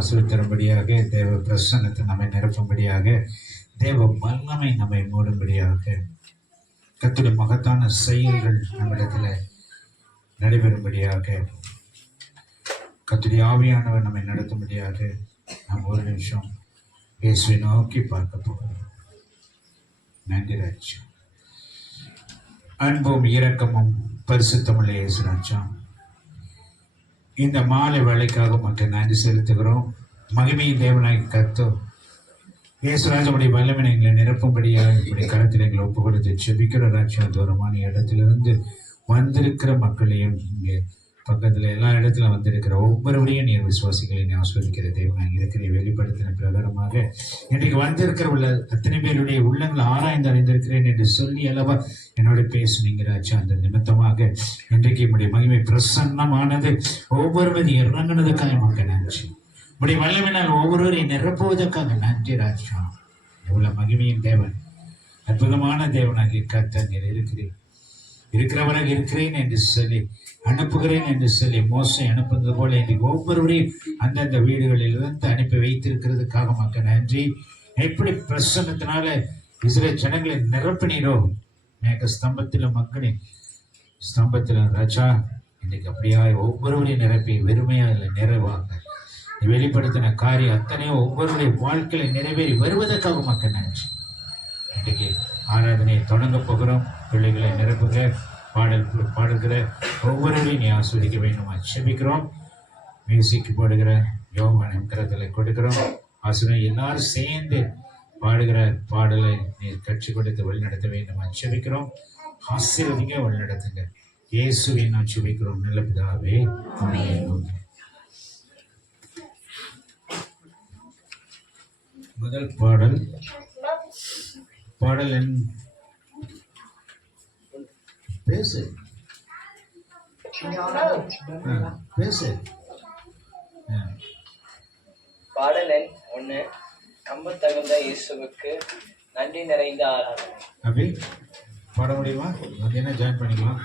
ஆசீர்வதித்தரும்படியாக, தேவ பிரசன்னத்தை நம்மை நிரப்பும்படியாக, தேவ வல்லமை நம்மை மூடும்படியாக, கர்த்தருடைய மகத்தான செயல்கள் நம்மிடத்தில் நடைபெறும்படியாக, கர்த்தருடைய ஆவியானவர் நம்மை நடத்தும்படியாக நாம் ஒரு நிமிஷம் இயேசுவை நோக்கி பார்க்க போகிறோம். நன்றி ராஜா. அன்பும் இரக்கமும் பரிசுத்தமுள்ள இயேசு ராஜா, இந்த மாலை வேலைக்காக மக்கள் நன்றி செலுத்துகிறோம். மகிமையின் தேவனாய் கர்த்தர் இயேசுராஜனுடைய வல்லமை எங்களை நிரப்பும்படியாக இப்படி கருத்தில் எங்களை ஒப்பு கொடுத்து செபிக்கிற ராஜா. தூரமான இடத்திலிருந்து வந்திருக்கிற மக்களையும், இங்கே பக்கத்தில் எல்லா இடத்துல வந்திருக்கிற ஒவ்வொருவரையும் நீர் விசுவாசிகளை நீ ஆஸ்வதிக்கிற தேவனாக இருக்கிற வெளிப்படுத்தின பிரகாரமாக இன்றைக்கு வந்திருக்கிற உள்ள அத்தனை பேருடைய உள்ளங்களை ஆராய்ந்து அறிந்திருக்கிறேன் என்று சொல்லி அல்லவா என்னோட பேசுனீங்க ராஜா. அந்த நிமித்தமாக இன்றைக்கு என்னுடைய மகிமை பிரசன்னமானது ஒவ்வொருவரும் இறங்கினதுக்காக மக்கள் நன்றி. உடைய வல்லமையினால் ஒவ்வொருவரையும் நிரப்புவதற்காக நன்றி ராஜா. இவ்வளவு மகிமையின் தேவன், அற்புதமான தேவனாக கர்த்தர் நீர் இருக்கிறவராக இருக்கிறேன் என்று சொல்லி, அனுப்புகிறேன் என்று சொல்லி மோசை அனுப்புவது போல இன்றைக்கு ஒவ்வொருவரையும் அந்தந்த வீடுகளில் இருந்து அனுப்பி வைத்திருக்கிறதுக்காக மக்கள் நன்றி. எப்படி பிரசன்னத்தினால இஸ்ரேல் ஜனங்களை நிரப்பினீரோ மேக ஸ்தம்பத்திலும் மக்களின் ஸ்தம்பத்திலும் ராஜா, இன்னைக்கு அப்படியா ஒவ்வொருவரையும் நிரப்பி வெறுமையா இல்லை நிறைவாங்க வெளிப்படுத்தின காரியம் அத்தனையும் ஒவ்வொருடைய வாழ்க்கையில நிறைவேறி வருவதற்காக மக்கள் நன்றி. இன்றைக்கு ஆராதனையை தொடங்க போகிறோம். பிள்ளைகளை நிரப்புக, பாடுகிற ஒவ்வொருவரையும் நீ ஆஸ்வதிக்க வேண்டுமா செபிக்கிறோம். மியூசிக் போடுகிற யோகன் கரத்தில் கொடுக்கிறோம். ஆசிரியர் எல்லாரும் சேர்ந்து பாடுகிற பாடலை நீ கட்சி கொடுத்து வழிநடத்த வேண்டுமா செபிக்கிறோம். ஆசீர்வதிங்க, வழிநடத்துங்க. இயேசுவை நான் செபிக்கிறோம் நல்ல பிதாவே, ஆமென். முதல் பாடல் பேசு பாடல் எண் 1. நம்பத்தகுந்த இயேசுவுக்கு நன்றி நிறைந்த ஆராதனை. அப்படி பாட முடியுமா? என்ன ஜாயின் பண்ணிக்கலாம்.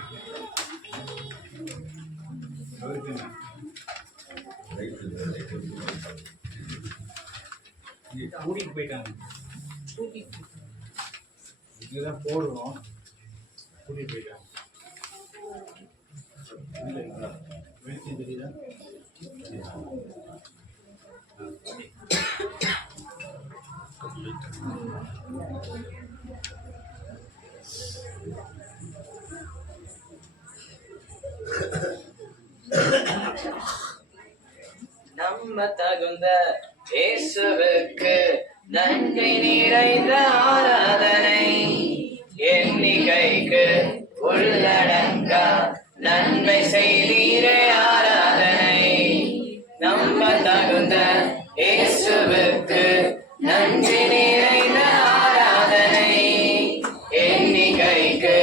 கூட்டிட்டு போயிட்டாங்க, இதுதான் போடுவோம். கூட்டிட்டு போயிட்டாங்க. தெரியுதா? நம்ம தகுந்த இயேசுவுக்கு நன்றி நிறைந்த ஆராதனை. எண்ணிக்கைக்கு உள்ளடங்கா நன்மை செய்தீரே ஆராதனை. நம்ம தகுந்த இயேசுவுக்கு நன்றி நிறைந்த ஆராதனை. எண்ணிக்கைக்கு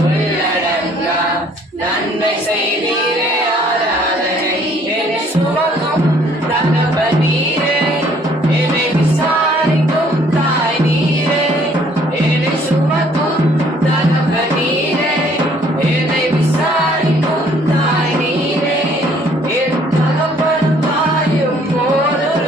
உள்ளடங்கா நன்மை செய்தீரே ஆராதனை. என்னை சுமக்கும் தகவல் நீரே, என்னை விசாரிக்கும் தாய் நீரே. என்னை சுமக்கும் தகவல் நீரே, என்னை விசாரிக்கும் தாய் நீரே. என் தகப்பன் தாயும் போதும்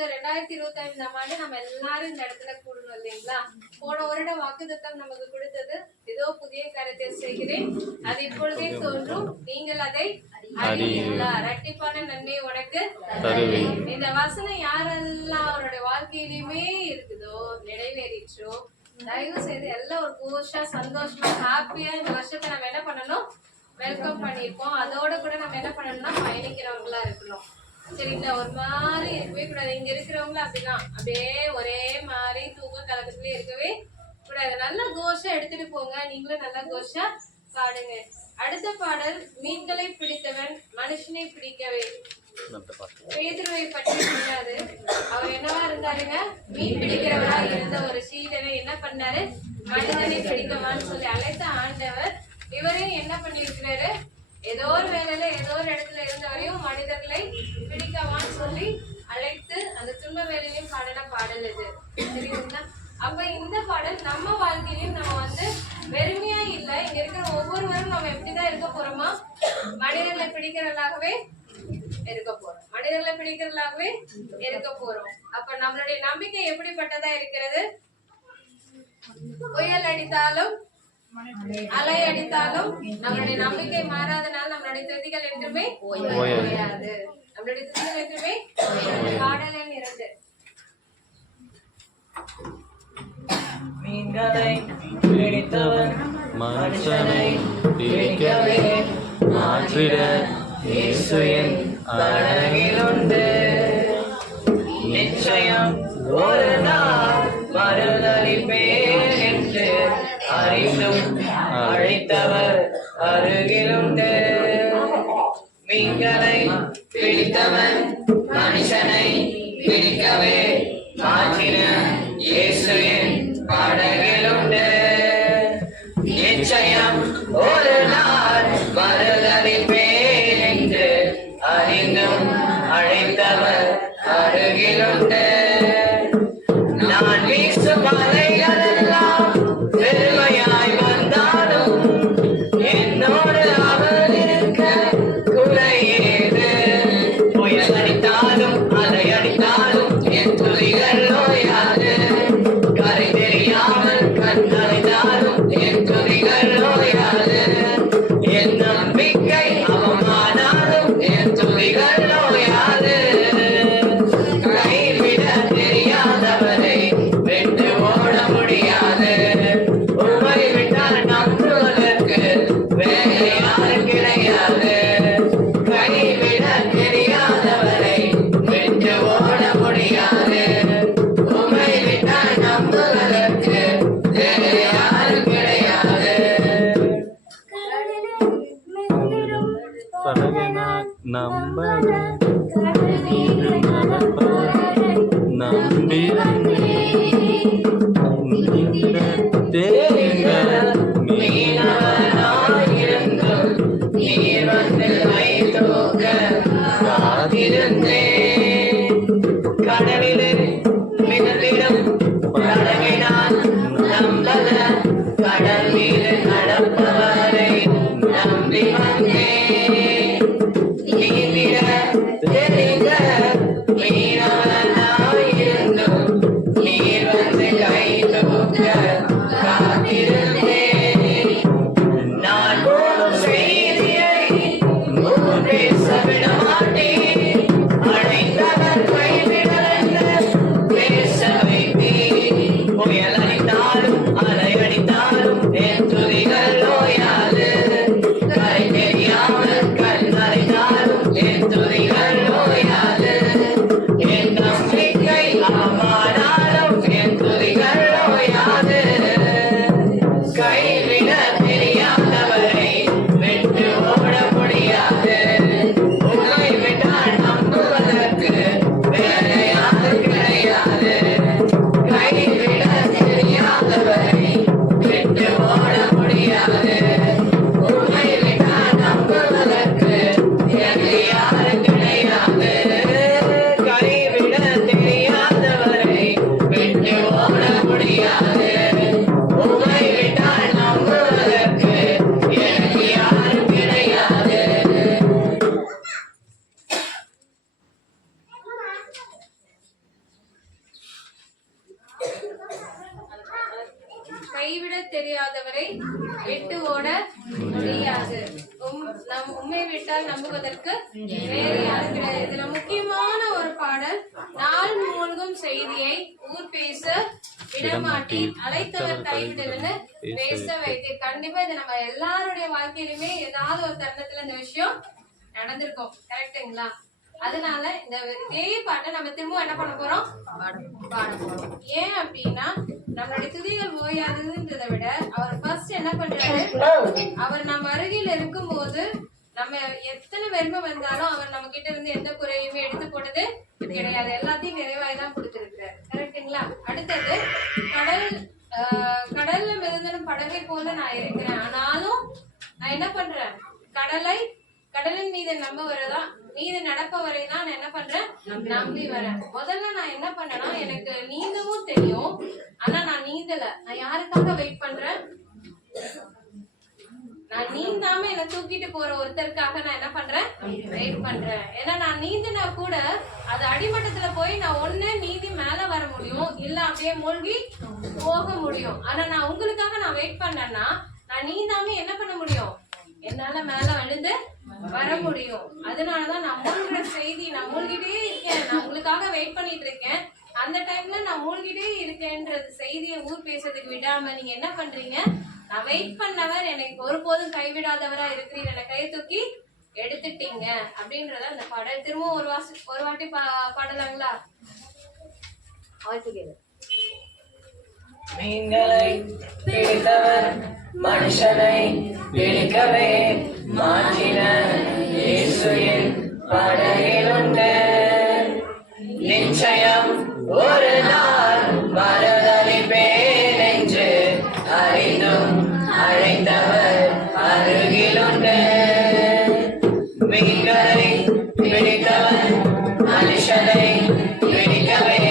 கடந்த 2025ஆம் ஆண்டு நம்ம எல்லாரும் இந்த இடத்துல கூடணும் இல்லைங்களா? போன வருடம் வாக்குத்தத்தம் நமக்கு கொடுத்தது, இதோ புதிய காரியத்தை செய்கிறேன், அது இப்பொழுதே தோன்றும், நீங்கள் அதை அறிவீர்களா, இரட்டிப்பான நன்மை உனக்கு தருவேன். இந்த வசனம் யாரெல்லாம் அவருடைய வாழ்க்கையிலுமே இருக்குதோ, நிறைவேறிச்சோ, தயவு செய்து எல்லாம் ஒரு கோஷா சந்தோஷமா ஹாப்பியா இந்த வருஷத்தை நம்ம என்ன பண்ணணும், வெல்கம் பண்ணிருக்கோம். அதோட கூட நம்ம என்ன பண்ணணும்னா பயணிக்கிறவங்களா இருக்கணும். சரிங்களா? ஒரு மாதிரி இருக்கவே கூடாது. இங்க இருக்கிறவங்களும் அப்படிதான், அப்படியே ஒரே மாதிரி தூக்க கலக்கத்துலயே இருக்கவே கூடாது. நல்லா கோஷா எடுத்துட்டு போங்க. நீங்களும் நல்லா கோஷா பாடுங்க. அடுத்த பாடல், மீன்களை பிடித்தவன் மனுஷனை பிடிக்கவே. பேதுருவை பற்றி சொன்னாரு. அவர் என்னவா இருந்தாருங்க? மீன் பிடிக்கிறவரா இருந்த ஒரு சீடனை என்ன பண்ணாரு? மனிதனை பிடிக்கவான்னு சொல்லி அழைத்த ஆண்டவர் இவரையும் என்ன பண்ணிருக்கிறாரு? ஏதோ ஒரு வேலையில ஏதோ ஒரு இடத்துல இருந்தவரையும் மனிதர்களை பிடிக்கவான்னு சொல்லி அழைத்து அந்த துன்ப வேலையிலையும் பாடின பாடல் இது. தெரியுங்களா? அப்ப இந்த பாடல் நம்ம வாழ்க்கையிலையும் நம்ம வந்து வெறுமையா இல்லை, இங்க இருக்கிற ஒவ்வொருவரும் நம்ம எப்படிதான் இருக்க போறோமா? மனிதர்களை பிடிக்கிறவர்களாகவே இருக்க போறோம். மனிதர்களை பிடிக்கிறவர்களாகவே இருக்க போறோம். அப்ப நம்மளுடைய நம்பிக்கை எப்படிப்பட்டதா இருக்கிறது? புயல் அடித்தாலும் அலை அடித்தாலும் நம்மளுடைய நம்பிக்கை மாறாதனால நம்மளுடைய துதிகள் என்றுமே ஓயாது. நம்மளுடைய துதிகள் என்றுமே பாடல் எண் 2. மீன்களை பிடித்தவன் மனுஷனை பிடிக்கவே மாற்றிட இயேசு என் படகிலுண்டு. நிச்சயம் ஒரு நாள் மறுதலிப்பேன் என்று அறிந்தும் அழைத்தவர் அருகிலுண்டு. மீன்களை பிடித்தவன் மனுஷனை பிடிக்கவே மாற்றின இயேசு என் படகிலுண்டு. நிச்சயம் ஒரு நாள் மறுதலிப்பேன் என்று அறிந்தும் அழைத்தவர் அருகிலுண்டு. நான் வீசும் அலைகளெல்லாம் பெருமையாய் வந்தாலும் என்னோடு அவர் இருக்க குறையேது. புயல் அடித்தாலும் அலை அடித்தாலும் என் துளிகள் நோயாது. கரை தெரியாமல் கண்ணடைந்தாலும் என் துளிகள் நோயாது. என் நம்பிக்கை அவமானாலும் என் துளிகள் நோயாது. கைவிட தெரியாதவரை வென்று ஓட முடியாது. உமை விட்டால் நம்புவதற்கு வேறு யாரும் கிடையாது. கைவிட தெரியாதவரை வென்று ஓட முடியாது. உமை விட்டால் நம்புவதற்கு வேறு யாரும் கிடையாது. மீனவனாயிருந்தும் நீர் வந்து கை தூக்க காத்திருந்தேன். கடலிலே மிதந்திடும் படகை நான் நம்பல. கடல் மீது நடப்பவரை நம்பி வந்தேன். நீந்திட தெரிந்த மீனவனாயிருந்தும் நீர் வந்து கை தூக்க காத்திருந்தேன். நான் போடும் செய்தியை பேச விட மாட்டேன். கைவிட தெரியாதவரை விட்டு ஓட முடியாது. நம் உண்மை விட்டால் நம்புவதற்கு வேறு யாரும் கிடையாது. இதுல முக்கியமான ஒரு பாடல், நாள் மூழ்கும் செய்தியை ஊர் பேச விடமாட்டி அழைத்தவர் கைவிடலன்னு பேச வைத்து. கண்டிப்பா இது நம்ம எல்லாருடைய வாழ்க்கையிலுமே ஏதாவது ஒரு தருணத்துல இந்த விஷயம் நடந்திருக்கும். கரெக்டுங்களா? அதனால இந்த இதே பாட்டை நம்ம திரும்ப என்ன பண்ண போறோம்? பாட போறோம். ஏன் அப்படின்னா நம்மளுடைய துதிகள் ஓயாதுன்றதை விட அவர் ஃபர்ஸ்ட் என்ன பண்றாரு, அவர் நம்ம அருகில் இருக்கும் போது நம்ம எத்தனை வெறுமை வந்தாலும் அவர் நம்ம கிட்ட இருந்து எந்த குறையுமே எடுத்து போட்டது கிடையாது. எல்லாத்தையும் நிறைவாய் தான் கொடுத்திருக்கிறார். கரெக்டுங்களா? அடுத்தது, கடல்ல மிதந்தும் படகை போல நான் இருக்கிறேன், ஆனாலும் நான் என்ன பண்றேன், கடலின் மீது மீது நடப்பவரை தான் நான் என்ன பண்றேன், நம்பி வரேன். முதல்ல நான் என்ன பண்ணேன்னா, எனக்கு நீந்தவும் தெரியும், ஆனா நான் நீந்தல. நான் யாருக்காக வெயிட் பண்றேன்? நான் நீந்தாம என்ன தூக்கிட்டு போற ஒருத்தருக்காக நான் என்ன பண்றேன், வெயிட் பண்றேன். ஏன்னா நான் நீந்தினா கூட அது அடிமட்டத்துல போய் நான் ஒண்ணு நீந்தி மேல வர முடியும், இல்ல அப்படியே மூழ்கி போக முடியும். ஆனா நான் உங்களுக்காக நான் வெயிட் பண்ணேன்னா நான் நீந்தாம என்ன பண்ண முடியும், என்னால மேல விழுந்து வர முடியும். அதனாலதான் நான் மூழ்கிற செய்தி, நான் மூழ்கிட்டே இருக்கேன், நான் உங்களுக்காக வெயிட் பண்ணிட்டு இருக்கேன். அந்த டைம்ல நான் மூழ்கிட்டே இருக்கேன்றது செய்தியை ஊர் பேசுறதுக்கு விடாம நீங்க என்ன பண்றீங்க, நான் வெயிட் பண்ணவர் எனக்கு ஒருபோதும் கைவிடாதவரா இருக்கிறீர், என்னை கை தூக்கி எடுத்துட்டீங்க அப்படின்றத அந்த பாடல். திரும்பவும் ஒரு வாட்டி பாடலாங்களா? மீன்களை பிடித்தவர் மனுஷனை பிடிக்கவே மாற்றினார், இயேசுவின் படகில் உண்டு நிச்சயம் ஒரு நாள் மறுதலிப்பேன் என்று அறிந்தும் அழைத்தவர் அருகில் உண்டு. மீன்களை பிடித்தவர் மனுஷனை பிடிக்கவே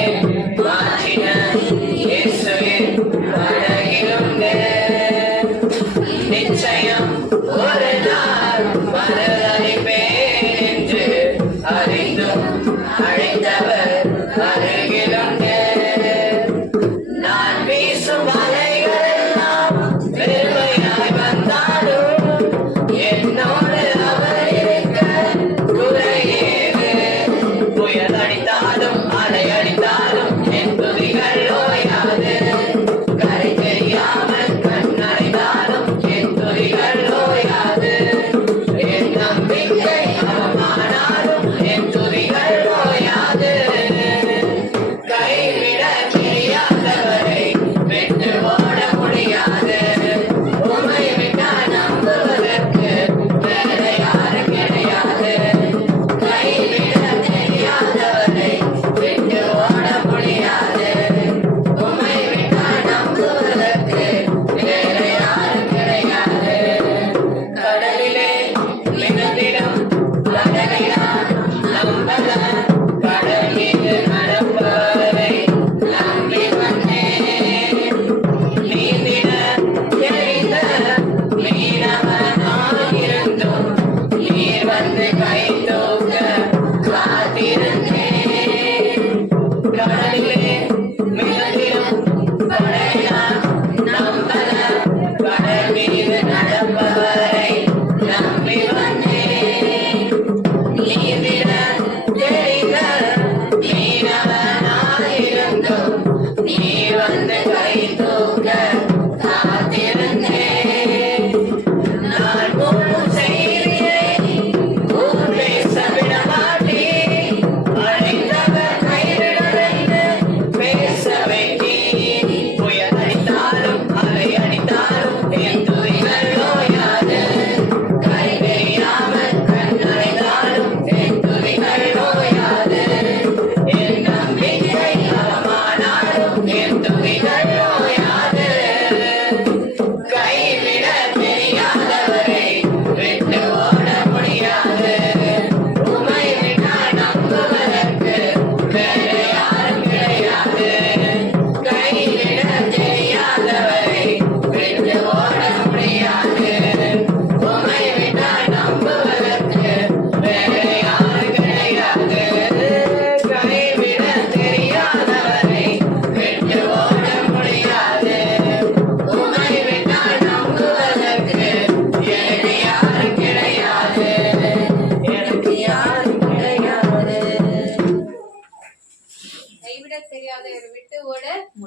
மாற்றினார், இயேசுவின் படகில் உண்டு நிச்சயம் ஒரு நாள் மறுதலிப்பேன் என்று அறிந்தும் அழைத்தவர் அருகில் உண்டு.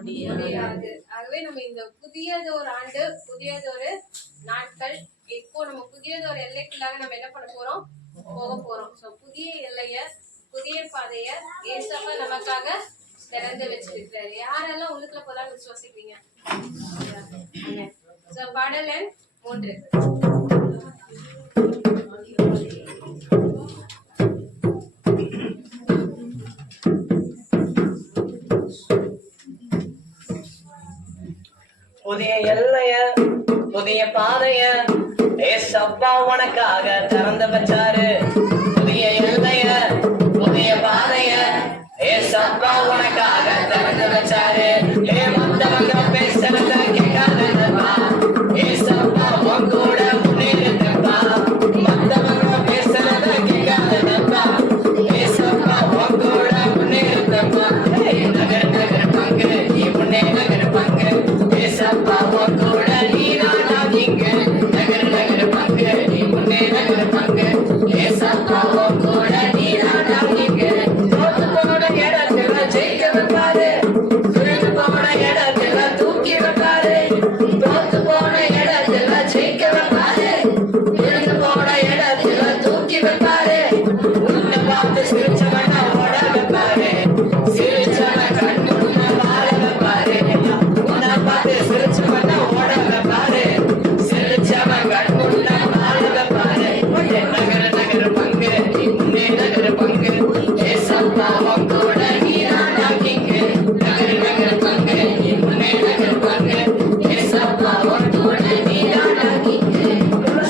முடியாது. ஆகவே நம்ம இந்த புதியதொரு ஆண்டு, புதியதொரு நாட்கள், இப்போ நம்ம புதியதொரு எல்லைக்குள்ளாக நம்ம என்ன பண்ண போறோம், போக போறோம். சோ புதிய எல்லைய, புதிய பாதைய ஏசப்பா நமக்காக திறந்து வச்சிருக்காரு. யாரெல்லாம் உள்ளுக்குள்ள போலாம் விசுவாசிக்கிறீங்க? சோ பாடல் எண் 3. புதிய எல்லைய, புதிய பாதைய ஏசப்பா உனக்காக திறந்து வச்சாரு. புதிய எல்லைய, புதிய பாதைய ஏசப்பா உனக்காக திறந்து வச்சாரு. மத்தவங்க பேசுறத கேட்காதப்பா, ஏசப்பா உன் கூட முன்னேறுப்பா. மத்தவங்க பேசுறத கேட்காதப்பா, ஏசப்பா உன் கூட முன்னேறுப்பா. நகர் நகர் பங்கு நீ முன்னே நகர் பங்கு, ஏசப்பா உன் கூட நீ நானா இங்க. நகர் நகர் பங்கு நீ முன்னே நகர் பங்கு, ஏசப்பா உன் கூட நீ நானா இங்க. தோத்து போன இடத்துல ஜெயிக்க வைப்பாரு, விழுந்து போன இடத்துல தூக்கி வைப்பாரு. தோத்து போன இடத்துல ஜெயிக்க வைப்பாரு, விழுந்து போன இடத்துல தூக்கி வைப்பாரு. உன்னை பார்த்து சிரிச்சவன ஓட வைப்பாரு, சிரிச்சவன் கண்ணு முன்ன வாழ வைப்பாரு. உன்னை பார்த்து சிரிச்சவன ஓட வைப்பாரு, சிரிச்சவன் கண்ணு முன்ன வாழ வைப்பாரு. நகர நகர பங்கு நீ முன்னே நகர பங்கு, ஏசப்பா உன் கூட நீ நானா இங்க. நகர நகர பங்கு நீ முன்னே நகர பங்கு, ஏசப்பா உன் கூட நீ நானா இங்க.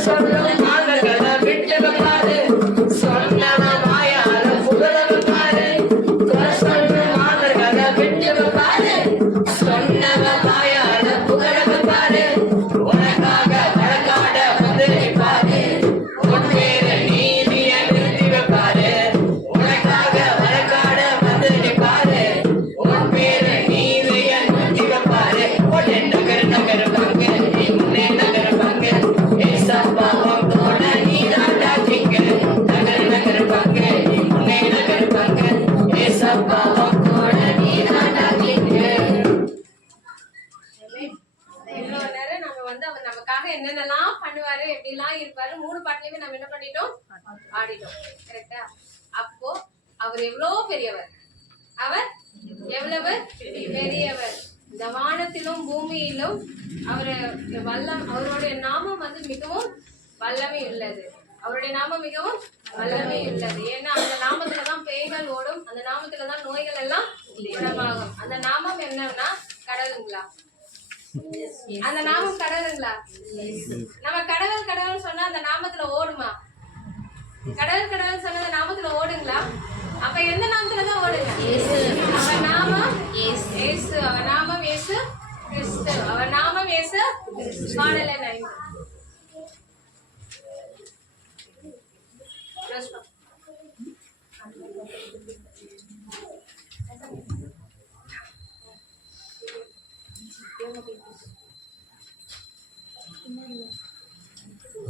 சொல்லும் மாதங்களை விட்டு வைப்பாரு, சொன்னவன் வாயால புகழ வைப்பாரு. சொல்லும் மாதங்களை விட்டு வைப்பாரு, சொன்னவன் வாயால புகழ வைப்பாரு. உனக்காக வழக்காட வந்து நிற்பாரு, உன் பேரு நீதிய நிறுத்தி வைப்பாரு. உனக்காக வழக்காட வந்து நிற்பாரு, உன் பேரு நீதிய நிறுத்தி வைப்பாரு. உடனே நகர் நகர் பங்கு நீ முன்னே நகர் பங்கு, ஏசப்பா உன் கூட நீ தாண்டா இங்க. நகர் நகர் பங்கு நீ முன்னே நகர் பங்கு, ஏசப்பா உன் கூட நீ தாண்டா இங்க. இவ்வளவு நேரம் நம்ம அவர் நமக்காக என்னென்னலாம் பண்ணுவாரு, எப்படிலாம் இருப்பாரு, 3 பாட்டுலயுமே நம்ம என்ன பண்ணிட்டோம், ஆடிட்டோம். கரெக்டா? அப்போ அவர் எவ்வளவு பெரியவர், அவர் எவ்வளவு பெரியவர். இந்த வானத்திலும் பூமியிலும் அவருடைய நாமம் மிகவும் வல்லமை உள்ளது. அவருடைய நாமம் மிகவும் வல்லமை உள்ளது. ஏன்னா அந்த நாமத்துலதான் பேய்கள் ஓடும், அந்த நாமத்துலதான் நோய்கள் எல்லாம் குணமாகும். அந்த நாமம் என்னன்னா கடவுளுங்களா? அந்த நாமம் கடவுளுங்களா? நம்ம கடவுள் கடவுள் சொன்னா அந்த நாமத்துல ஓடுமா? கடவுள் கடவுள் சொன்ன அந்த நாமத்துல ஓடுங்களா? அப்ப எந்த நாமத்துலதான் ஓடுங்க? அவர் நாமம் இயேசு, அவர் நாமம் இயேசு கிறிஸ்து, அவர் நாமம் இயேசு. பாடல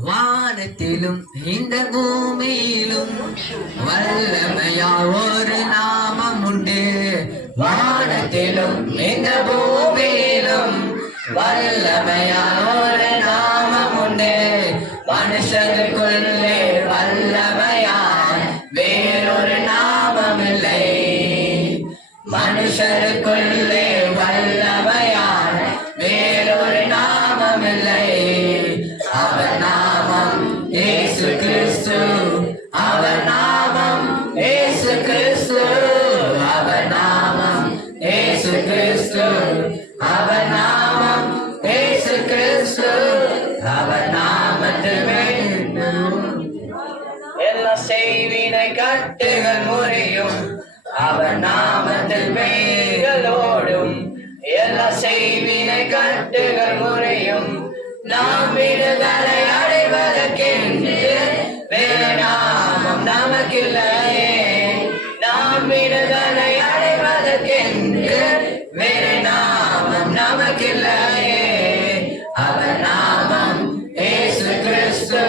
வானத்திலும் இந்த பூமியிலும் வல்லமையா ஒரு நாமம் உண்டு. வானத்திலும் இந்த பூமியிலும் வல்லமையா ஒரு நாமம் உண்டு. மனுஷருக்குள்ளே வல்லமையா வேறொரு நாமம் இல்லை. மனுஷருக்குள்ளே வல்லமையா வேறொரு நாமம் இல்லை. அவர் நாமம் இயேசு கிறிஸ்து, அவர் நாமம் இயேசு கிறிஸ்து, அவர் நாமம் இயேசு கிறிஸ்து, அவர் நாமம் இயேசு கிறிஸ்து, அவர் நாமத்தில் எல்லா செய்வினை கட்டுகள் முறியும். அவர் நாமத்தில் மேகலோடும் எல்லா செய்வினை கட்டுகள் முறியும். நாம் விடுதலை அடைவதற்கென்று வேறு நாமம் நமக்கில்லையே. நாம் விடுதலை அடைவதற்கென்று வேறு நாமம் நமக்கில்லையே. அவர் நாமம் இயேசு கிறிஸ்து,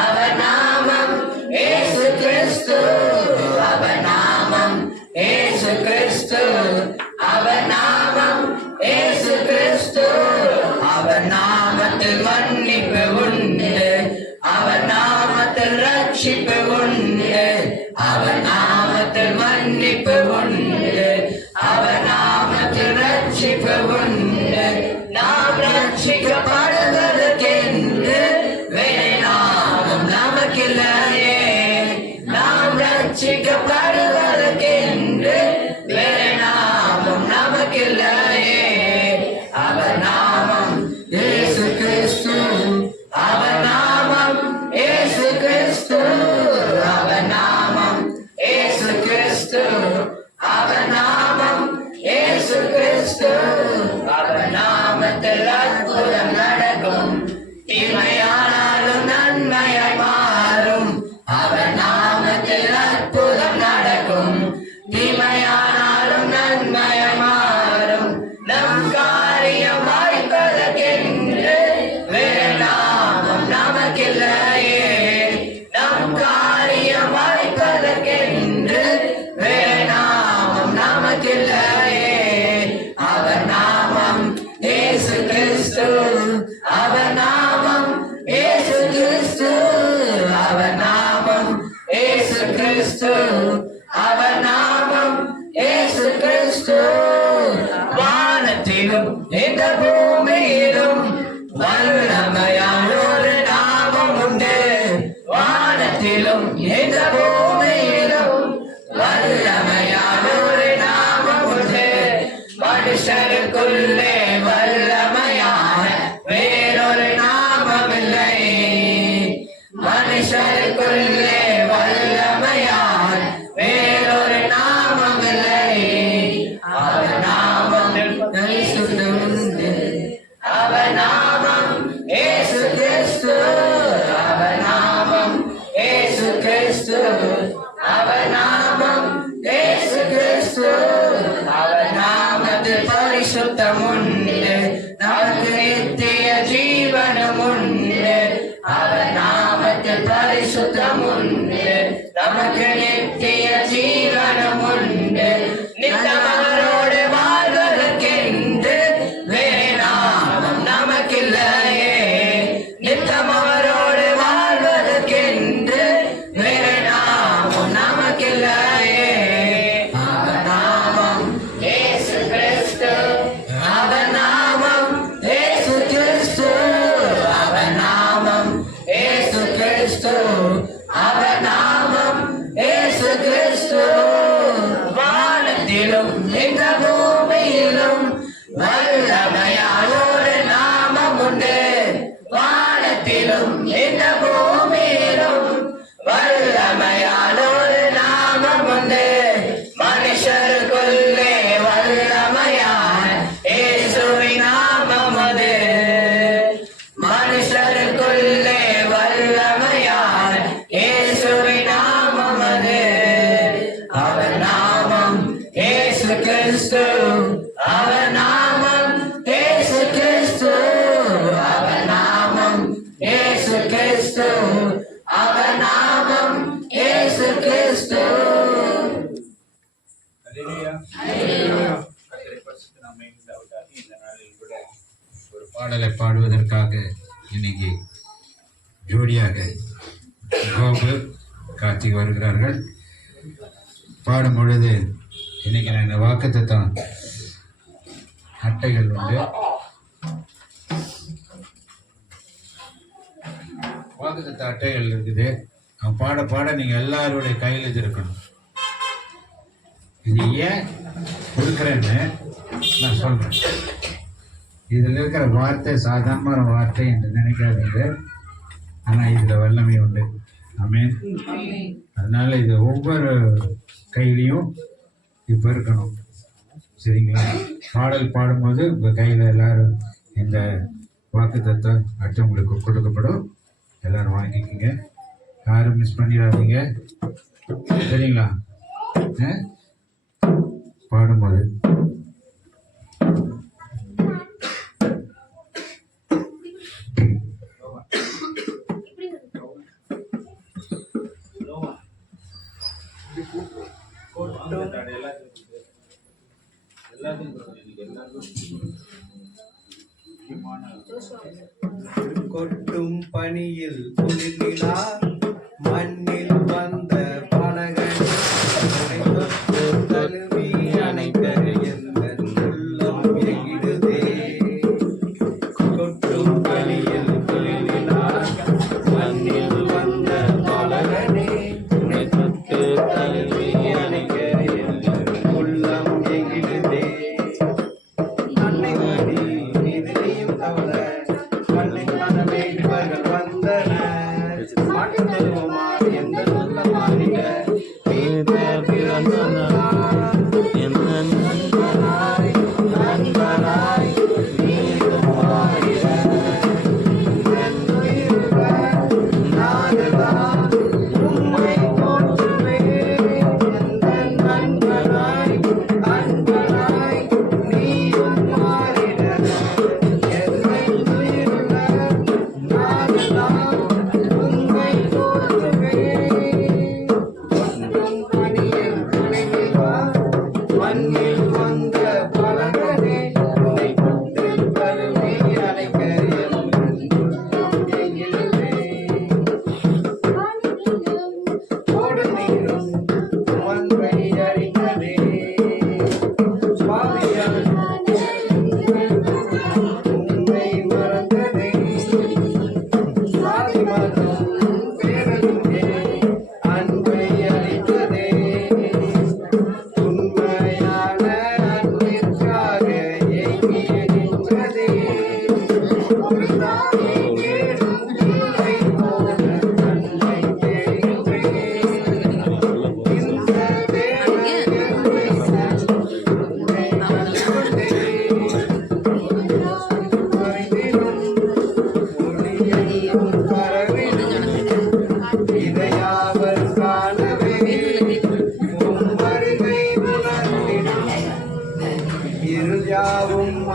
அவர் நாமம் இயேசு கிறிஸ்து, அவர் நாமம் இயேசு கிறிஸ்து, அவர் நாமம் கிறிஸ்து, அவர் நாமம் இயேசு கிறிஸ்து. அவர் நாமத்தில் அற்புதம் நடக்கும், தீமையானாலும் நன்மையாய் மாறும். அவர் நாமத்தில் அற்புதம் நடக்கும், தீமையானாலும் நன்மையாய் மாறும். நம் காரியம் வாய்ப்பதற்கென்று வேறு நாமம் நமக்கில்லையே. நம் காரியம் வாய்ப்பதற்கென்று வேறு நாமம் நமக்கில்லையே. அவர் நாமம் இயேசு கிறிஸ்து, அவர் நாமம் இயேசு கிறிஸ்து, அவர் நாமம் இயேசு கிறிஸ்து, அவர் நாமம் இயேசு கிறிஸ்து. வானத்திலும் இந்த பூமியிலும் வல்லமையான ஒரு நாமம் உண்டு. வானத்திலும் இந்த பூமியிலும் வல்லமையான ஒரு நாமம் உண்டு. மனுஷருக்குள்ளே வல்லமையான வேறொரு நாமம் இல்லை. மனுஷருக்குள்ளே வல்லமையான வேறொரு நாமம் இல்லை. அவர் நாமம் பரிசுத்தமுண்டு, அவர் நாமம் இயேசு கிறிஸ்து, அவர் நாமம் இயேசு கிறிஸ்து, அவர் நாமம் இயேசு கிறிஸ்து. அவர் நாமத்தில் பரிசுத்தம் உண்டு, நமக்கு நித்திய ஜீவனம் உண்டு. அவர் நாமத்தில் பரிசுத்தம் உண்டு, நமக்கு நித்திய ஜீவனம் உண்டு. நித்தம் அவரோடு வாழ்வதற்கென்று வேறு நாமம் நமக்கில்லையே. நித்தம் அவரோடு வாழ்வதற்கென்று வேறு நாமம் நமக்கில்லையே. அவர் நாமம் இயேசு கிறிஸ்து, அவர் நாமம் இயேசு கிறிஸ்து, அவர் நாமம் இயேசு கிறிஸ்து, அவர் நாமம் இயேசு கிறிஸ்து. வானத்திலும் இந்த பூமியிலும் வல்லமையான ஒரு நாமம் உண்டு. வானத்திலும் இந்த பூமியிலும் வல்லமையான ஒரு நாமம் உண்டு. மனுஷருக்குள்ளே வல்லமையான இயேசுவின் நாமம் அது. மனுஷருக்குள்ளே வல்லமையான இயேசுவின் நாமம் அது. அவர் நாமம் இயேசு கிறிஸ்து, அவர் நாமம் இயேசு கிறிஸ்து, அவர் நாமம் இயேசு கிறிஸ்து, அவர் நாமம் இயேசு கிறிஸ்து. கர்த்தரை பரிசுத்த நாமம் உண்டாவதாக. இந்த நாளில் கூட ஒரு பாடலை பாடுவதற்காக இன்னைக்கு ஜோடியாக கோபு கார்த்திக் வருகிறார்கள். பாடும் பொழுது இன்னைக்கு நாங்கள் வாக்குத்தத்தம் அட்டைகள் உண்டு. வாக்குத்தத்த அட்டைகள் இருக்குது. அவன் பாட பாட நீங்கள் எல்லாருடைய கையில் இது இருக்கணும். இது ஏன் கொடுக்குறேன்னு நான் சொல்கிறேன். இதில் இருக்கிற வார்த்தை சாதாரணமான வார்த்தை என்று நினைக்காதீங்க. ஆனால் இதில் வல்லமை உண்டு. ஆமென். அதனால இது ஒவ்வொரு கையிலையும் இப்போ இருக்கணும். சரிங்களா? பாடல் பாடும்போது உங்கள் கையில் எல்லாரும் இந்த வாக்குத்தத்தம் அட்டை உங்களுக்கு கொடுக்கப்படும். எல்லாரும் வாங்கிக்கோங்க, யாரும் மிஸ் பண்ணிடாதீங்க. சரிங்களா? பாடும்போது கொட்டும் பனியில் குளிர்நிலா மண்ணில் வந்த பாலகன் தழுவி அணைக்க எந்தன் உள்ளம் எங்கிடுதே. கொட்டும் பனியில் குளிர்நிலா மண்ணில் வந்த பாலகனே உன்னை தொட்டு தழுவி அணைக்க எந்தன் உள்ளம் எங்கிடுதே. அன்னை மடி எதிரையும் தவள கண்ணை மனமே இவர்கள் வந்தனர். மாட்டு தருவமா எந்த நல்ல மாறிட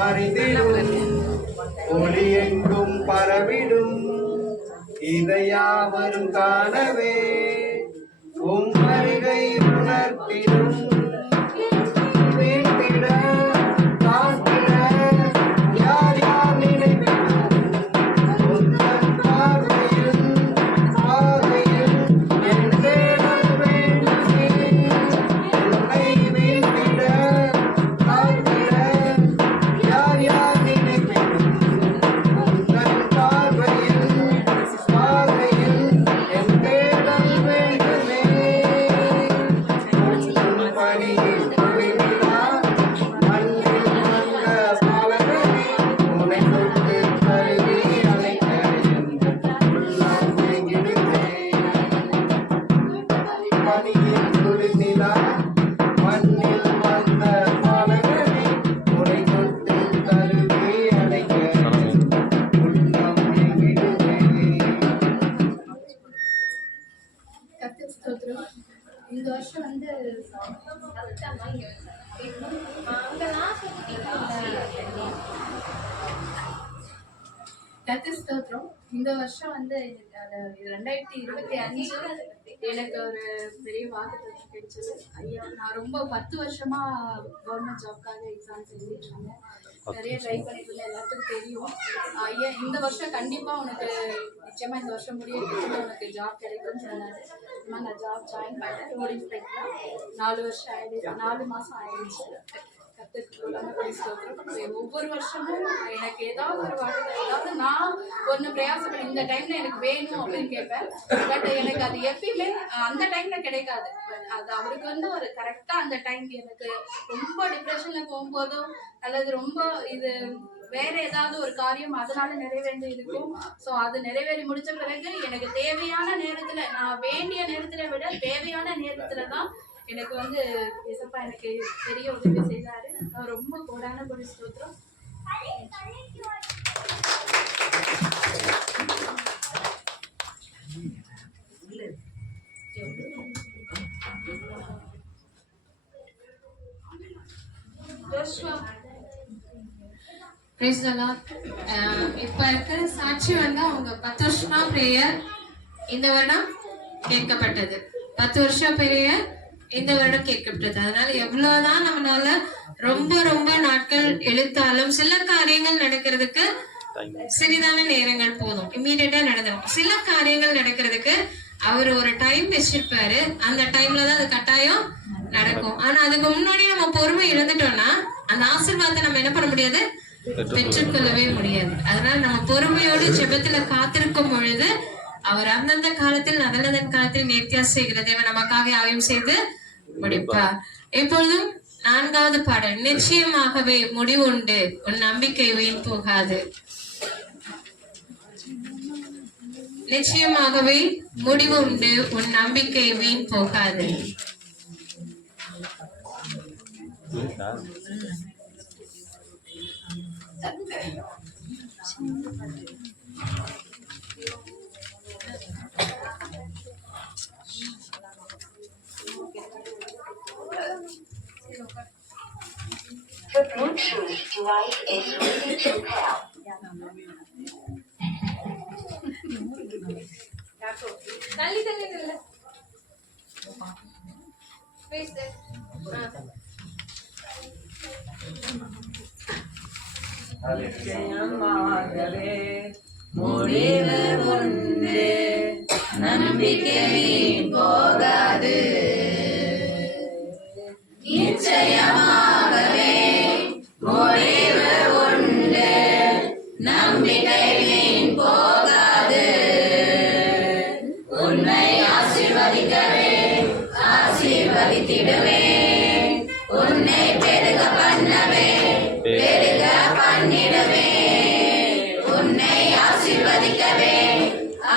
அறிந்திடும் ஒளி எங்கும் பரவிடும் இதையாவரும் காணவே உம் வருகை உணர்த்திடும் வீழ்த்திட காத்திட யார் யார் நினைப்பிடும் உந்தன் பார்வையில் பாதையில் என் தேடல் வேண்டுமே உன்னை வீழ்த்திட காத்திட யார் யார் நினைப்பிடும் உந்தன் பார்வையில் பாதையில் என் தேடல் வேண்டுமே உன் பணியில் தொழிலா மண்ணில் வந்த பாலகனே உன்னை தொட்டு தருவி அழைக்க என் உள்ளம் ஏங்கிடுமே பணியில் தொழிலா மண்ணில் வந்த பாலகனே உன்னை தொட்டு தருவி அழைக்க உள்ளம் ஏங்கிடுமே. கர்த்தர் ஸ்தோத்திரம். இந்த வருஷம் வந்து கர்த்தர் ஸ்தோத்திரம். இந்த வருஷம் வந்து 2025 எனக்கு ஒரு பெரிய வாக்குத்தத்தம் கிடைச்சது. ஐயா, நான் ரொம்ப 10 வருஷமா கவர்மெண்ட் ஜாப்காக எக்ஸாம்ஸ் எழுதிட்டு இருந்தேன். நிறைய ட்ரை பண்ணிட்டு இருந்தேன், எல்லாத்துக்கும் தெரியும். ஐயா, இந்த வருஷம் கண்டிப்பா உனக்கு நிச்சயமா இந்த வருஷம் முடியறதுக்குள்ள உனக்கு ஜாப் கிடைக்கும்னு சொன்னாரு. நான் ஜாப் ஜாயின் பண்ணேன். ரோட் இன்ஸ்பெக்டரா 4 வருஷம் ஆயிடுச்சு, 4 மாசம் ஆயிடுச்சு. ஒவ்வொரு வருஷமும் எனக்கு ஏதாவது ஒரு வாழ்க்கை, ஏதாவது நான் ஒன்று பிரயாசப்பட இந்த டைம்ல எனக்கு வேணும் அப்படின்னு கேட்பேன். பட் எனக்கு அது எப்பயுமே அந்த டைம்ல கிடைக்காது. அது அவருக்கு வந்து ஒரு கரெக்டா அந்த டைம் எனக்கு ரொம்ப டிப்ரெஷன்ல போகும்போதும் அல்லது ரொம்ப இது வேற ஏதாவது ஒரு காரியம் அதனால நிறைவேறி இருக்கும். ஸோ அது நிறைவேறி முடிச்ச பிறகு எனக்கு தேவையான நேரத்துல, நான் வேண்டிய நேரத்துல விட தேவையான நேரத்துல தான் எனக்கு வந்து ஏசப்பா எனக்கு பெரிய உதவி செய்தாரு. நான் ரொம்ப கோடான கொடி ஸ்தோத்திரம். Praise the Lord. இப்ப இருக்கிற சாட்சி வந்து அவங்க 10 வருஷமா பிரேயர் இந்த வருடம் கேட்கப்பட்டது. 10 வருஷம் பிரேயர் இந்த வருடம் கேட்கப்பட்டது. அதனால எவ்வளவுதான் நம்மளால ரொம்ப ரொம்ப நாட்கள் எழுத்தாலும் சில காரியங்கள் நடக்கிறதுக்கு சிறிதான நேரங்கள் போதும், இம்மீடியட்டா நடந்துடும். சில காரியங்கள் நடக்கிறதுக்கு அவர் ஒரு டைம் வச்சிருப்பாரு, அந்த டைம்ல தான் அது கட்டாயம் நடக்கும். ஆனா அதுக்கு முன்னாடி நம்ம பொறுமை இழந்துட்டோம்னா அந்த ஆசீர்வாதத்தை நம்ம என்ன பண்ண முடியாது, பெற்றுக்கொள்ளவே முடியாது. அதனால நம்ம பொறுமையோடு ஜெபத்துல காத்திருக்கும் பொழுது அவர் அந்தந்த காலத்தில் நல்லதன் காலத்தில் நேர்த்தியா செய்கிற தேவன் நமக்காக யாவையும் செய்து முடிப்பார். எப்பொழுதும் 4வது பாடல், நிச்சயமாகவே முடிவுண்டு உன் நம்பிக்கை வீண் போகாது. நிச்சயமாகவே முடிவு உண்டு உன் நம்பிக்கை வீண் போகாது. The Bluetooth device is ready to pair. தள்ளி தள்ளி இல்ல நிச்சயமாகவே முடிவு உண்டு நம்பிக்கை போகாது. நிச்சயமாகவே முடிவு உண்டு நம்பிக்கை வீண் போகாது. உன்னை ஆசீர்வதிக்கவே ஆசீர்வதித்திடுவே, உன்னை பெருக பண்ணவே பெருக பண்ணிடுவே. உன்னை ஆசீர்வதிக்கவே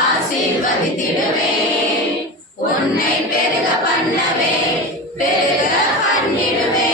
ஆசீர்வதித்திடுவே, உன்னை பெருக பண்ணவே பெருக பண்ணிடுவே.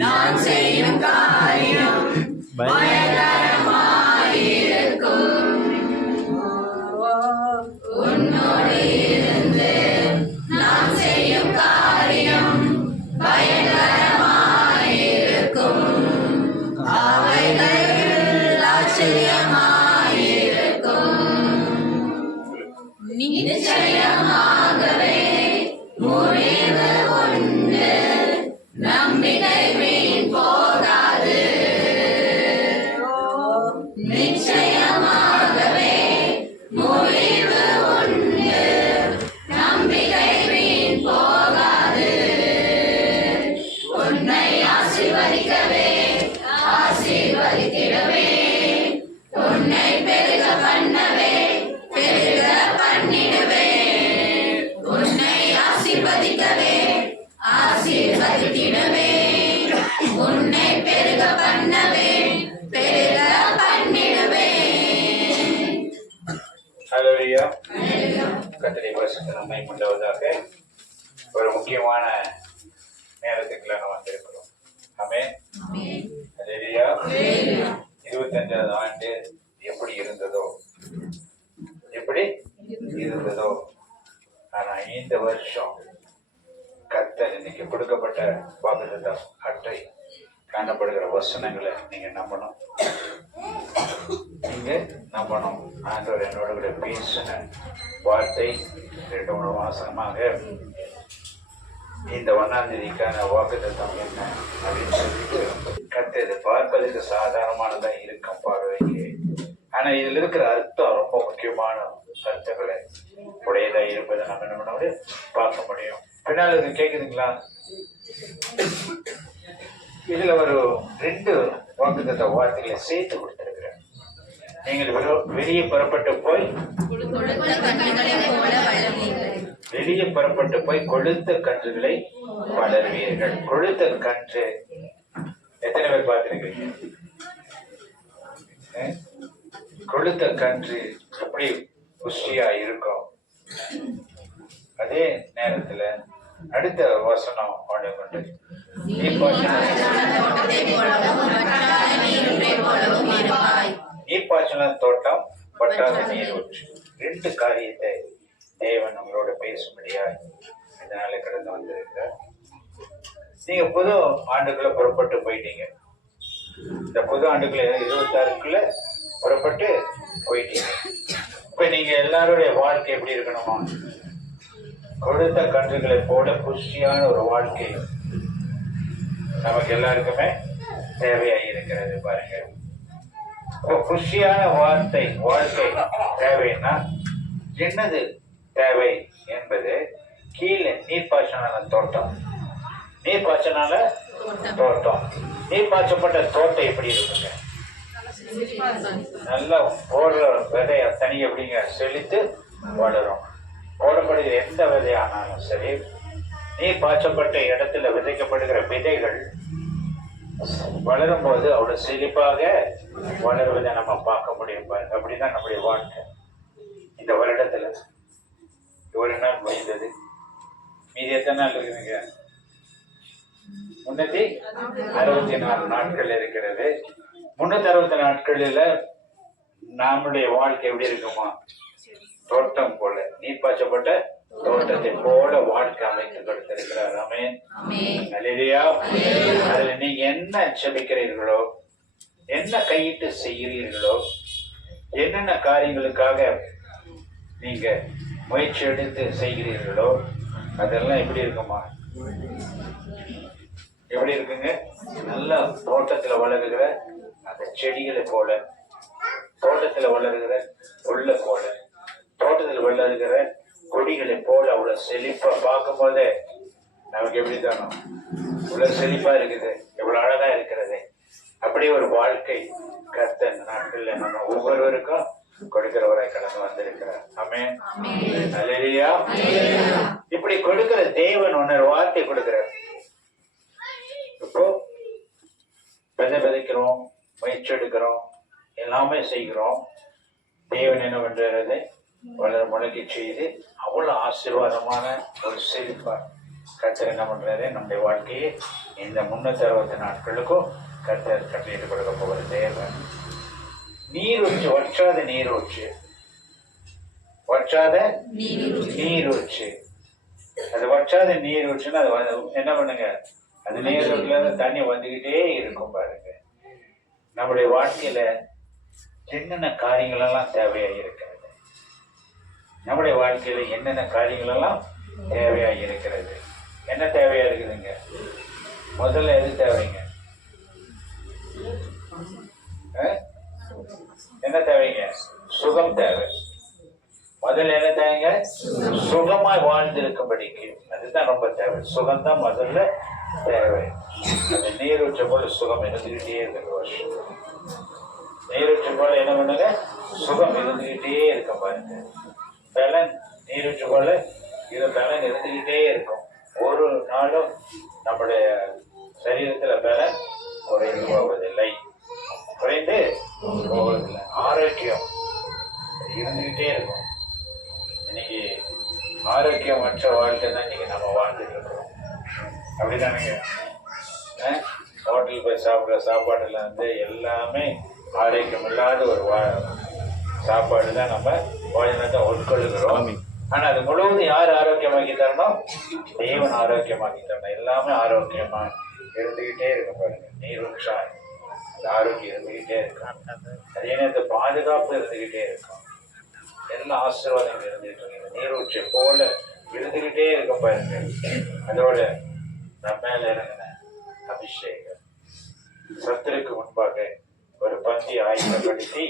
நான் செய்யும் காரியம் உன்னோடு இருந்து நான் செய்யும் காரியம் பயங்கரமாயிருக்கும். அவைகள் ஆச்சரியமாயிருக்கும். நிச்சயமாகவே முடிவு உண்டு. நம்பிக்கை வீண் போகாது. நிச்சயமாகவே முடிவு உண்டு. நம்பிக்கை வீண் போகாது. உன்னை ஆசீர்வதிக்கவே ஆசீர்வதித்திடவே உன்னை பெருக பண்ணவே பெருக பண்ணிடுவே. உன்னை ஆசீர்வதிக்கவே ஆசீர்வதித்திடவே உன்னை பெருக பண்ணவே பெருக பண்ணிடுவே. ஹல்லேலூயா. கர்த்தருடைய பரிசுத்த நாமம் உண்டாவதாக. ஒரு முக்கியமான நேரத்துக்குள்ள நம்ம வந்திருக்கிறோம். ஆமென். ஹல்லேலூயா. 25வது ஆண்டு எப்படி இருந்ததோ ஆனா இந்த வருஷம் கர்த்தர் இன்னைக்கு கொடுக்கப்பட்ட வாக்குத்தத்தம் அட்டை காணப்படுகிற வசனங்களை நீங்க நம்பணும். ஆண்டவர் என்னோட கூட பேசின வார்த்தை 2-3 மாசமாக இந்த 1ஆம் தேதிக்கான வாக்குத்தத்தம் என்ன அப்படின்னு சொல்லிட்டு கர்த்தர் இதை பார்ப்பதற்கு சாதாரணமானதா இருக்கும் பார்வைக்கு. ஆனா இதுல இருக்கிற அர்த்தம் ரொம்ப முக்கியமான அர்த்தங்களை உடையதா இருப்பதை நம்ம என்ன பண்ண முடியும், பார்க்க முடியும். பின்னால் இது கேக்குதுங்களா? இதுல ஒரு 2 வாக்குத்தத்த வார்த்தைகளை சேர்த்து கொடுத்திருக்கிறேன். நீங்கள் வெளியே புறப்பட்டு போய் கொழுத்த கன்றுகளை வளர்வீர்கள். கொழுத்த கன்று எத்தனை பேர் பார்த்திருக்கீங்க? கொழுத்த கன்று எப்படி புஷ்டியா இருக்கும். அதே நேரத்துல அடுத்த வசனம் ஒன்று கொண்டு நீர்ப்பாய்ச்சல தோட்டம் பட்டாத நீர் ஊற்று. 2 காரியத்தை தேவன் உங்களோட பேசும்படியா இந்த நாளை கடந்து வந்திருக்கிறார். நீங்க புது ஆண்டுக்குள்ள புறப்பட்டு போயிட்டீங்க. இந்த புது ஆண்டுக்குள்ள 26க்குள்ள புறப்பட்டு போயிட்டீங்க. இப்ப நீங்க எல்லாருடைய வாழ்க்கை எப்படி இருக்கணுமா? கொடுத்த கன்றுகளை போல புஷ்டியான ஒரு வாழ்க்கை நமக்கு எல்லாருக்குமே தேவையா இருக்கிறது. பாருங்க, புஷ்டியான வாழ்க்கை தேவைன்னா என்னது தேவை என்பது கீழே நீர்ப்பாய்ச்சனால தோட்டம். நீர்ப்பாய்ச்சப்பட்ட தோட்டம் எப்படி இருக்குங்க? நல்லா போடுற விதை தனி எப்படிங்க செழித்து வளரும். போடப்படுகிற எந்த விதையானாலும் சரி, நீர் பாய்ச்சப்பட்ட இடத்துல விதைக்கப்படுகிற விதைகள் வளரும் போது அவ்வளவு செழிப்பாக வளருவதை நம்ம பார்க்க முடியும். அப்படிதான் நம்முடைய வாழ்க்கை. இந்த வருடத்துல 1 நாள் முடிந்தது, மீதி எத்தனை நாள் இருக்குதுங்க? 364 நாட்கள் இருக்கிறது. 360 நாட்களில் நம்முடைய வாழ்க்கை எப்படி இருக்குமா? தோட்டம் போல, நீர் பாய்ச்சப்பட்ட தோட்டத்தை போல வாழ்க்கை அமைத்து கொடுத்திருக்கிறார். ஆமென். அல்லேலூயா. அதுல நீங்க என்ன செபிக்கிறீர்களோ, என்ன கையிட்டு செய்கிறீர்களோ, என்னென்ன காரியங்களுக்காக நீங்க முயற்சி எடுத்து செய்கிறீர்களோ அதெல்லாம் எப்படி இருக்குமா? எப்படி இருக்குங்க? நல்ல தோட்டத்துல வளருகிற அந்த செடிகளை போல, தோட்டத்துல வளருகிற புல்ல போல, தோட்டத்தில் வளருகிற கொடிகளை போல அவ்வளவு செழிப்பா பார்க்கும் போதே நமக்கு எப்படி தானோ இவ்வளவு செழிப்பா இருக்குது, எவ்வளவு அழகா இருக்கிறது. அப்படி ஒரு வாழ்க்கை கர்த்தர் நாட்கள்ல நம்ம ஒவ்வொருவருக்கும் கொடுக்கிறவரை கடந்து வந்திருக்கிறார். ஆமென். அல்லேலூயா. இப்படி கொடுக்கிற தேவன் ஒன்னொரு வார்த்தை கொடுக்கிறார். இப்போ விதைக்கிறோம், முயற்சி எடுக்கிறோம், எல்லாமே செய்கிறோம். தேவன் என்ன பண்றது? வளர முளைக்க செய்து அவ்வளவு ஆசீர்வாதமான ஒரு செழிப்பா கர்த்தர் என்ன பண்றாரு? நம்முடைய வாழ்க்கையை இந்த 360 நாட்களுக்கும் கர்த்தர் கட்டளையிட்டு கொடுக்க போகிற தேவன். நீரூற்று, வற்றாத நீரூற்று, வற்றாத நீரூற்று. அது வற்றாத நீரூற்றுன்னா அது என்ன பண்ணுங்க? அது நீரூற்றுல இருந்து தண்ணி வந்துகிட்டே இருக்கும் பாருங்க. நம்முடைய வாழ்க்கையில என்னென்ன காரியங்கள் எல்லாம் தேவையா இருக்கிறது? நம்முடைய வாழ்க்கையில என்னென்ன காரியங்கள் எல்லாம் தேவையா இருக்கிறது? என்ன தேவையா இருக்குதுங்க? முதல்ல எது தேவைங்க? என்ன தேவைங்க? சுகம் தேவை. முதல்ல என்ன தேவைங்க? சுகமாய் வாழ்ந்திருக்கும்படிக்கு. அதுதான் ரொம்ப தேவை. சுகம் தான் முதல்ல தேவை. அந்த நீரூற்ற போல சுகம் இருந்துகிட்டே இருக்கிற வருஷம். நீரூற்று போல என்ன பண்ணுங்க? சுகம் இருந்துகிட்டே இருக்கும் பாருங்க. பலன் நீரூற்று போல இது பலன் இருந்துகிட்டே இருக்கும். ஒரு நாளும் நம்முடைய சரீரத்துல பலன் குறைந்து போவதில்லை, குறைந்து போவதில்லை. ஆரோக்கியம் இருந்துகிட்டே இருக்கும். இன்னைக்கு ஆரோக்கியமற்ற வாழ்க்கை தான் இன்னைக்கு நம்ம வாழ்ந்துட்டு இருக்கிறோம். அப்படிதானுங்க. ஹோட்டல் போய் சாப்பிட்ற சாப்பாடுல வந்து எல்லாமே ஆரோக்கியம் இல்லாத ஒரு சாப்பாடு தான் நம்ம போஜனத்தை உட்கொள்ளுகிறோம். ஆனா அது முழுவதும் யார் ஆரோக்கியமாக்கி தரணும்? தேவன் ஆரோக்கியமாக்கி தரணும். எல்லாமே ஆரோக்கியமா இருந்துகிட்டே இருக்கும் பாருங்க. நீரூற்றா அந்த ஆரோக்கியம் இருந்துகிட்டே இருக்கும். அதே நேரத்தில் பாதுகாப்பு இருந்துகிட்டே இருக்கும். எல்லா ஆசீர்வாதங்கள் இருந்துகிட்டு இருக்கு. நீரூற்றை போல இருந்துகிட்டே இருக்கும் பாருங்க. அதோட நம்ம மேல இறங்கின அபிஷேகம் சத்துருக்கு முன்பாக ஒரு பந்தி ஆயுதப்படுத்தி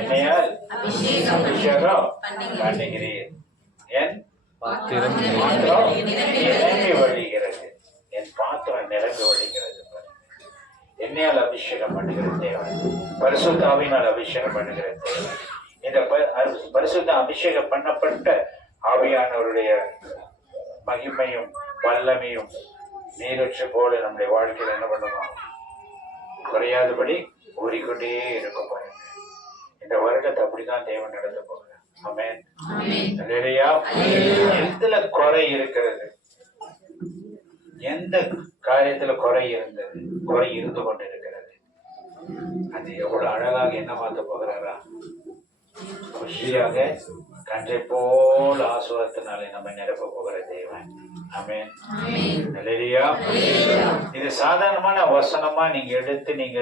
என்னையால் அபிஷேகம் பண்ணுகிறீர். என் பாத்திரம் நிரம்பி வழிகிறது. என் பாத்திரம் நிரம்பி வழிகிறது. என்னையால் அபிஷேகம் பண்ணுகிற தேவன், பரிசுத்த ஆவியினால் அபிஷேகம் பண்ணுகிற தேவன். இந்த பரிசுத்த அபிஷேகம் பண்ணப்பட்ட ஆவியானவருடைய மகிமையும் வல்லமையும் நீரூற்று போல நம்முடைய வாழ்க்கையில் என்ன பண்ணுவோம்? குறையாதபடி ஊறிக்கொண்டே இருக்கும் பாருங்க. இந்த வருடத்தை அப்படிதான் தேவன் நடத்த போகிறார். ஆமென். அல்லேலூயா. எதுல குறை இருக்கிறது? எந்த காரியத்துல குறை இருந்தது, குறை இருந்து கொண்டு இருக்கிறது, அது எவ்வளவு அழகாக என்ன மாற்ற போகிறாரா? குஷியாக கன்றை போல் ஆசுவத்தினாலே நம்ம நிரப்ப போகிற தேவன். ஆமென். அல்லேலூயா. இது சாதாரணமான வசனமா நீங்க எடுத்து நீங்க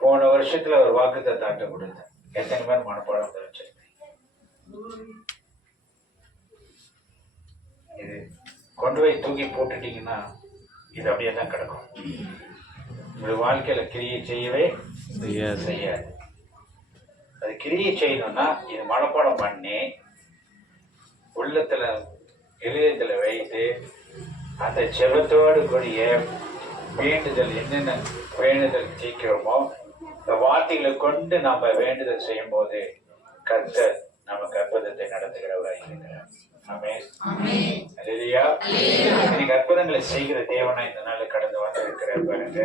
போன வருஷத்துல ஒரு வாக்குத்தத்தம் கொடுத்த எத்தனை பேர் மனப்பாடம் தெரிஞ்சிருக்கீங்க? இது கொண்டு போய் தூக்கி போட்டுட்டீங்கன்னா இது அப்படியே தான் கிடக்கும். உங்களுடைய வாழ்க்கையில கிரியை செய்யவே செய்யாது. அது கிரியை செய்யணும்னா இது மனப்பாடம் பண்ணி உள்ளத்துல இதயத்துல வைத்து அந்த செபத்தோடு கூடிய வேண்டுதல் என்னென்ன வேண்டுதல் செய்கிறோமோ இந்த வார்த்தைகளை கொண்டு நாம வேண்டுதல் செய்யும் போது கர்த்தர் நமக்கு அற்புதத்தை நடத்துகிறவராக இருக்கிறார். ஆமென். அல்லேலூயா. இன்னைக்கு அற்புதங்களை செய்கிற தேவனா இந்த நாள் கடந்து வந்திருக்கிறார் பாருங்க.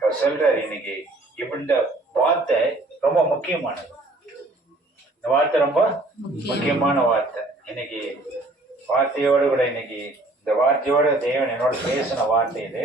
அவர் சொல்றாரு இன்னைக்கு இப்படி இந்த வார்த்தை ரொம்ப முக்கியமானது. இந்த வார்த்தை ரொம்ப முக்கியமான வார்த்தை. இன்னைக்கு வார்த்தையோடு கூட இன்னைக்கு இந்த வார்த்தையோட தேவன் என்னோட பேசின வார்த்தை இது.